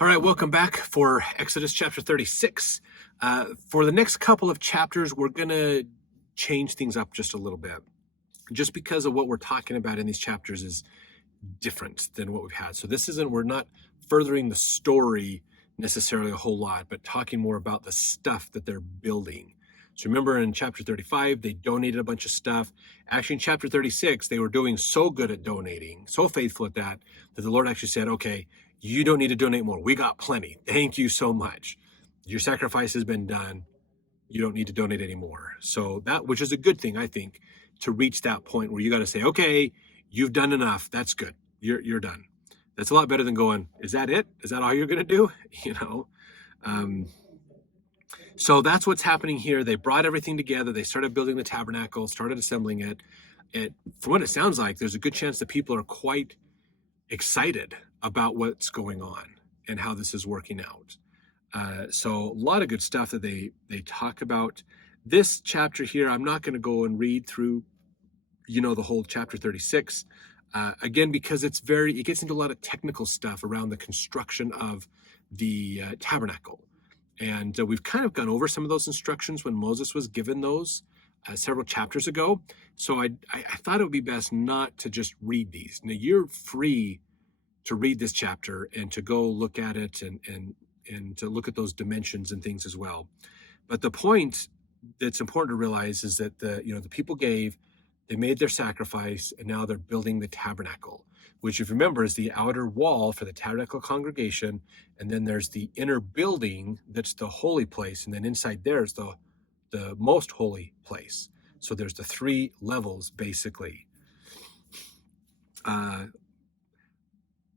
All right, welcome back for Exodus chapter 36. For the next couple of chapters, we're going to change things up just a little bit. Just because of what we're talking about in these chapters is different than what we've had. So we're not furthering the story necessarily a whole lot, but talking more about the stuff that they're building. So remember in chapter 35, they donated a bunch of stuff. Actually, in chapter 36, they were doing so good at donating, so faithful at that the Lord actually said, okay, you don't need to donate more. We got plenty. Thank you so much. Your sacrifice has been done. You don't need to donate anymore. So that, which is a good thing, I think, to reach that point where you got to say, okay, you've done enough. That's good. You're done. That's a lot better than going, is that it? Is that all you're going to do? You know? So that's what's happening here. They brought everything together. They started building the tabernacle, started assembling it. And from what it sounds like, there's a good chance that people are quite excited about what's going on and how this is working out. So a lot of good stuff that they talk about. This chapter here, I'm not going to go and read through, the whole chapter 36. Again, because it gets into a lot of technical stuff around the construction of the tabernacle. And we've kind of gone over some of those instructions when Moses was given those several chapters ago. So I thought it would be best not to just read these. Now, you're free to read this chapter and to go look at it and to look at those dimensions and things as well. But the point that's important to realize is that the people they made their sacrifice, and now they're building the tabernacle, which, if you remember, is the outer wall for the tabernacle congregation. And then there's the inner building that's the holy place. And then inside there is the most holy place. So there's the three levels, basically.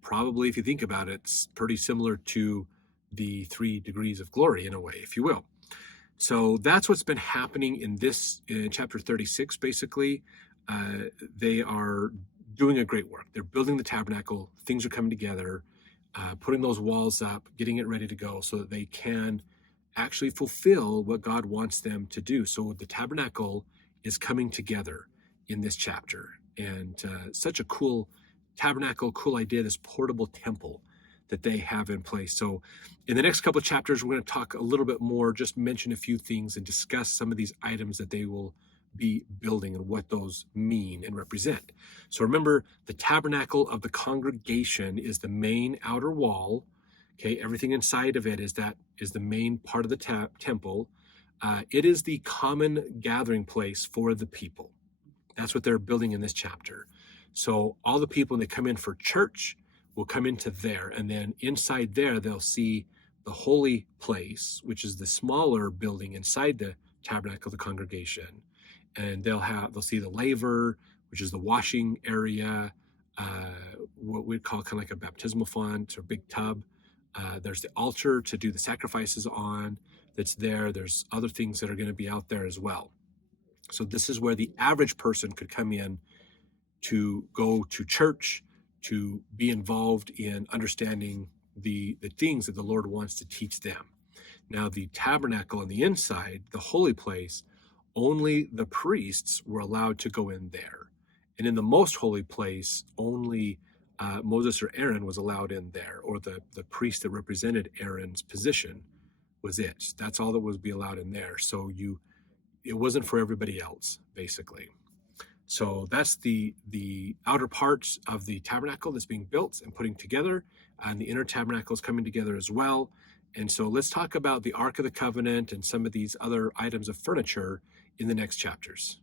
Probably, if you think about it, it's pretty similar to the 3 degrees of glory in a way, if you will. So that's what's been happening in chapter 36, basically. They are doing a great work. They're building the tabernacle. Things are coming together, putting those walls up, getting it ready to go so that they can actually fulfill what God wants them to do. So the tabernacle is coming together in this chapter. And such a cool tabernacle, cool idea, this portable temple that they have in place. So in the next couple of chapters, we're going to talk a little bit more, just mention a few things and discuss some of these items that they will be building and what those mean and represent. So remember, the tabernacle of the congregation is the main outer wall. Okay, everything inside of it is the main part of the temple. It is the common gathering place for the people. That's what they're building in this chapter. So all the people, when they come in for church, will come into there, and then inside there they'll see the holy place, which is the smaller building inside the tabernacle of the congregation. And they'll see the laver, which is the washing area, what we'd call kind of like a baptismal font or big tub. There's the altar to do the sacrifices on that's there. There's other things that are going to be out there as well. So this is where the average person could come in to go to church, to be involved in understanding the things that the Lord wants to teach them. Now, the tabernacle on the inside, the holy place, only the priests were allowed to go in there. And in the most holy place, only Moses or Aaron was allowed in there, or the priest that represented Aaron's position was it. That's all that was be allowed in there. So it wasn't for everybody else, basically. So that's the outer parts of the tabernacle that's being built and putting together, and the inner tabernacle is coming together as well. And so let's talk about the Ark of the Covenant and some of these other items of furniture in the next chapters.